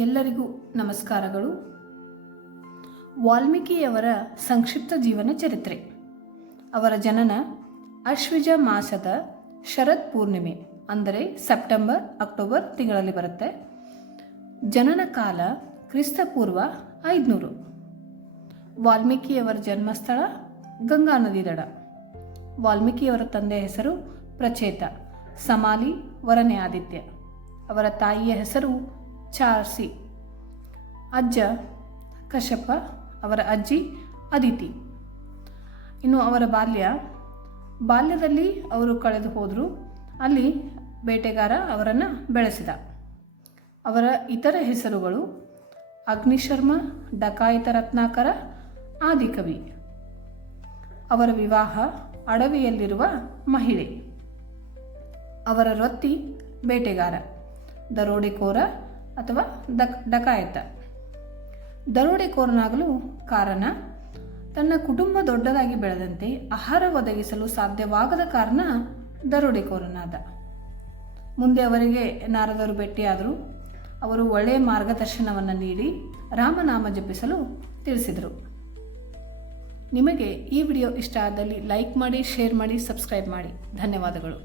ಎಲ್ಲರಿಗೂ ನಮಸ್ಕಾರಗಳು. ವಾಲ್ಮೀಕಿಯವರ ಸಂಕ್ಷಿಪ್ತ ಜೀವನ ಚರಿತ್ರೆ. ಅವರ ಜನನ ಅಶ್ವಿಜ ಮಾಸದ ಶರತ್ ಪೂರ್ಣಿಮೆ ಅಂದರೆ ಸೆಪ್ಟೆಂಬರ್ ಅಕ್ಟೋಬರ್ ತಿಂಗಳಲ್ಲಿ ಬರುತ್ತೆ. ಜನನ ಕಾಲ ಕ್ರಿಸ್ತಪೂರ್ವ 500. ವಾಲ್ಮೀಕಿಯವರ ಜನ್ಮಸ್ಥಳ ಗಂಗಾ ನದಿ ದಡ. ವಾಲ್ಮೀಕಿಯವರ ತಂದೆಯ ಹೆಸರು ಪ್ರಚೇತ, ಸಮಾಲಿ ವರನೇ ಆದಿತ್ಯ. ಅವರ ತಾಯಿಯ ಹೆಸರು ಚಾರ್ಸಿ. ಅಜ್ಜ ಕಶ್ಯಪ, ಅವರ ಅಜ್ಜಿ ಅದಿತಿ. ಇನ್ನು ಅವರ ಬಾಲ್ಯದಲ್ಲಿ ಅವರು ಕಳೆದು ಹೋದರು. ಅಲ್ಲಿ ಬೇಟೆಗಾರ ಅವರನ್ನು ಬೆಳೆಸಿದ. ಅವರ ಇತರ ಹೆಸರುಗಳು ಅಗ್ನಿಶರ್ಮ, ಡಕಾಯಿತ ರತ್ನಾಕರ, ಆದಿಕವಿ. ಅವರ ವಿವಾಹ ಅಡವಿಯಲ್ಲಿರುವ ಮಹಿಳೆ. ಅವರ ವೃತ್ತಿ ಬೇಟೆಗಾರ, ದರೋಡೆಕೋರ ಅಥವಾ ಡಕಾಯತ. ದರೋಡೆಕೋರನಾಗಲು ಕಾರಣ ತನ್ನ ಕುಟುಂಬ ದೊಡ್ಡದಾಗಿ ಬೆಳೆದಂತೆ ಆಹಾರ ಒದಗಿಸಲು ಸಾಧ್ಯವಾಗದ ಕಾರಣ ದರೋಡೆಕೋರನಾದ. ಮುಂದೆ ಅವರಿಗೆ ನಾರದರು ಭೇಟಿಯಾದರು. ಅವರು ಒಳ್ಳೆಯ ಮಾರ್ಗದರ್ಶನವನ್ನು ನೀಡಿ ರಾಮನಾಮ ಜಪಿಸಲು ತಿಳಿಸಿದರು. ನಿಮಗೆ ಈ ವಿಡಿಯೋ ಇಷ್ಟ ಆದಲ್ಲಿ ಲೈಕ್ ಮಾಡಿ, ಶೇರ್ ಮಾಡಿ, ಸಬ್ಸ್ಕ್ರೈಬ್ ಮಾಡಿ. ಧನ್ಯವಾದಗಳು.